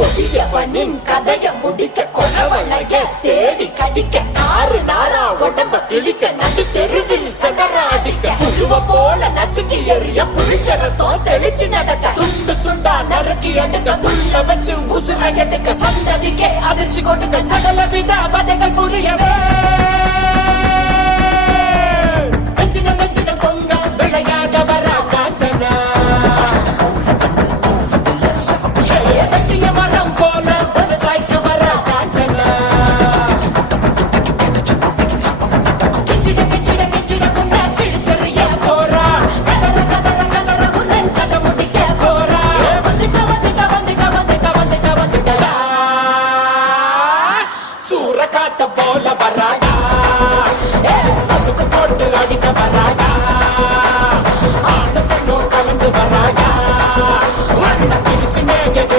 கொடியவனின் கதைய முடிக்க கொலவளைய தேடி கடிக்க 6 நாளா உடம்ப கிழிக்க நடு தெருவில் சதராடிக்க புழுவ போல நசுக்கி எறிய புளிச்சரத்தோம் தெளிச்சு நடக்க துண்டு துண்டா நறுக்கி எடுக்க துள்ள வச்சு உசுர எடுக்க சந்ததிக்கே அதிர்ச்சி கொடுக்க சகல வித வதைகள் புரியவே வஞ்சின வஞ்சின பொங்க விளைய